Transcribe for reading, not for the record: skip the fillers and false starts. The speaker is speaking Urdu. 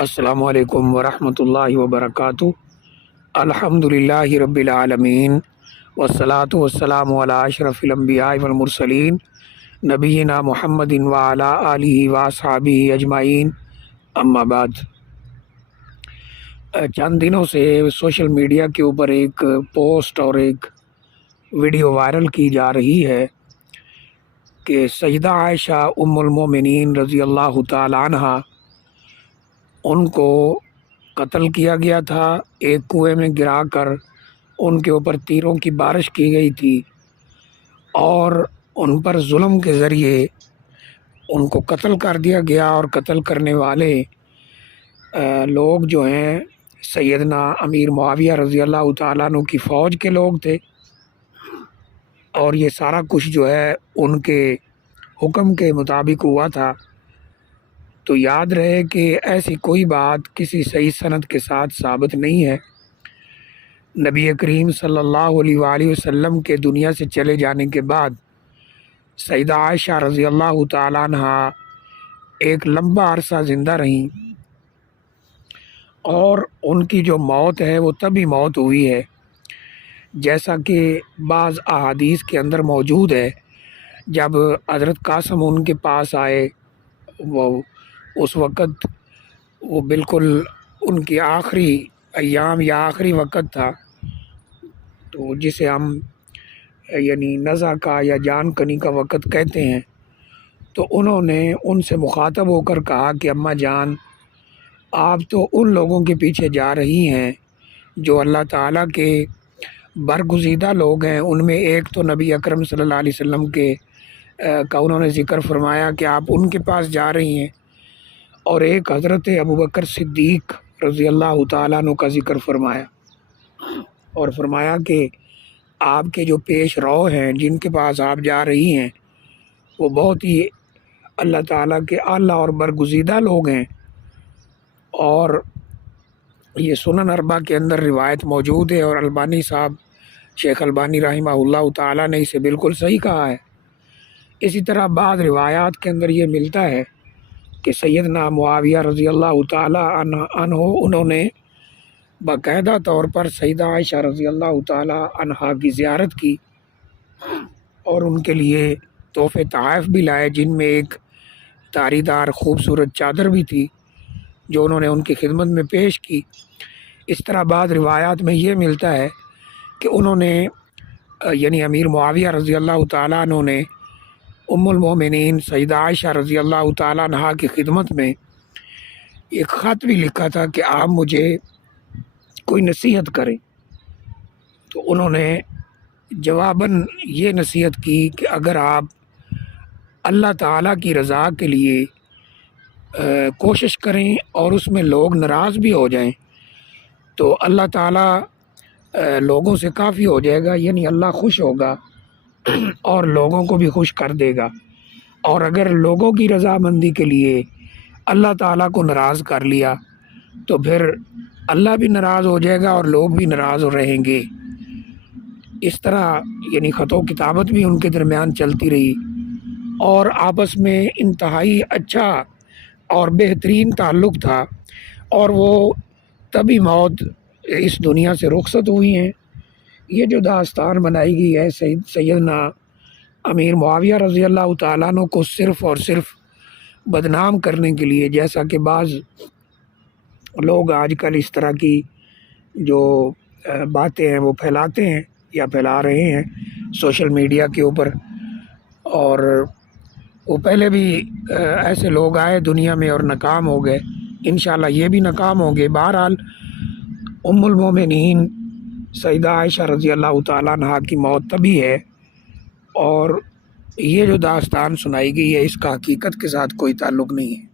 السلام علیکم ورحمۃ اللہ وبرکاتہ۔ الحمدللہ رب العالمین والصلاة والسلام علی اشرف الانبیاء والمرسلین نبینا محمد وعلی آلہ واصحابہ اجمعین، اما بعد۔ چند دنوں سے سوشل میڈیا کے اوپر ایک پوسٹ اور ایک ویڈیو وائرل کی جا رہی ہے کہ سیدہ عائشہ ام المومنین رضی اللہ تعالی عنہ ان کو قتل کیا گیا تھا، ایک کنویں میں گرا کر ان کے اوپر تیروں کی بارش کی گئی تھی اور ان پر ظلم کے ذریعے ان کو قتل کر دیا گیا، اور قتل کرنے والے لوگ جو ہیں سیدنا امیر معاویہ رضی اللہ تعالیٰ عنہ کی فوج کے لوگ تھے، اور یہ سارا کچھ جو ہے ان کے حکم کے مطابق ہوا تھا۔ تو یاد رہے کہ ایسی کوئی بات کسی صحیح سند کے ساتھ ثابت نہیں ہے۔ نبی کریم صلی اللہ علیہ وآلہ وسلم کے دنیا سے چلے جانے کے بعد سیدہ عائشہ رضی اللہ تعالیٰ عنہ ایک لمبا عرصہ زندہ رہیں، اور ان کی جو موت ہے وہ تبھی موت ہوئی ہے جیسا کہ بعض احادیث کے اندر موجود ہے۔ جب حضرت قاسم ان کے پاس آئے، وہ اس وقت وہ بالکل ان کی آخری ایام یا آخری وقت تھا، تو جسے ہم یعنی نزع کا یا جان کنی کا وقت کہتے ہیں۔ تو انہوں نے ان سے مخاطب ہو کر کہا کہ اماں جان، آپ تو ان لوگوں کے پیچھے جا رہی ہیں جو اللہ تعالیٰ کے برگزیدہ لوگ ہیں، ان میں ایک تو نبی اکرم صلی اللہ علیہ وسلم کے کا انہوں نے ذکر فرمایا کہ آپ ان کے پاس جا رہی ہیں، اور ایک حضرت ابوبکر صدیق رضی اللہ تعالیٰ عنہ کا ذکر فرمایا، اور فرمایا کہ آپ کے جو پیش رو ہیں جن کے پاس آپ جا رہی ہیں وہ بہت ہی اللہ تعالیٰ کے اعلیٰ اور برگزیدہ لوگ ہیں۔ اور یہ سنن اربعہ کے اندر روایت موجود ہے، اور البانی صاحب شیخ البانی رحمہ اللہ تعالیٰ نے اسے بالکل صحیح کہا ہے۔ اسی طرح بعض روایات کے اندر یہ ملتا ہے کہ سیدنا معاویہ رضی اللہ تعالیٰ عنہ انہوں نے باقاعدہ طور پر سیدہ عائشہ رضی اللہ تعالیٰ عنہ کی زیارت کی، اور ان کے لیے تحفے تحائف بھی لائے، جن میں ایک تاری دار خوبصورت چادر بھی تھی جو انہوں نے ان کی خدمت میں پیش کی۔ اس طرح بعض روایات میں یہ ملتا ہے کہ انہوں نے یعنی امیر معاویہ رضی اللہ تعالیٰ عنہ نے ام المومنین سیدہ عائشہ رضی اللہ تعالیٰ عنہ کی خدمت میں ایک خط بھی لکھا تھا کہ آپ مجھے کوئی نصیحت کریں۔ تو انہوں نے جواباً یہ نصیحت کی کہ اگر آپ اللہ تعالیٰ کی رضا کے لیے کوشش کریں اور اس میں لوگ ناراض بھی ہو جائیں تو اللہ تعالیٰ لوگوں سے کافی ہو جائے گا، یعنی اللہ خوش ہوگا اور لوگوں کو بھی خوش کر دے گا۔ اور اگر لوگوں کی رضامندی کے لیے اللہ تعالیٰ کو ناراض کر لیا تو پھر اللہ بھی ناراض ہو جائے گا اور لوگ بھی ناراض رہیں گے۔ اس طرح یعنی خط و کتابت بھی ان کے درمیان چلتی رہی، اور آپس میں انتہائی اچھا اور بہترین تعلق تھا، اور وہ تبھی موت اس دنیا سے رخصت ہوئی ہیں۔ یہ جو داستان بنائی گئی ہے سیدنا امیر معاویہ رضی اللہ تعالیٰ عنہ کو صرف اور صرف بدنام کرنے کے لیے، جیسا کہ بعض لوگ آج کل اس طرح کی جو باتیں ہیں وہ پھیلاتے ہیں یا پھیلا رہے ہیں سوشل میڈیا کے اوپر، اور وہ پہلے بھی ایسے لوگ آئے دنیا میں اور ناکام ہو گئے، انشاءاللہ یہ بھی ناکام ہوں گے۔ بہرحال ام المومنین سیدہ عائشہ رضی اللہ تعالیٰ عنہ کی موت تبھی ہے، اور یہ جو داستان سنائی گئی ہے اس کا حقیقت کے ساتھ کوئی تعلق نہیں ہے۔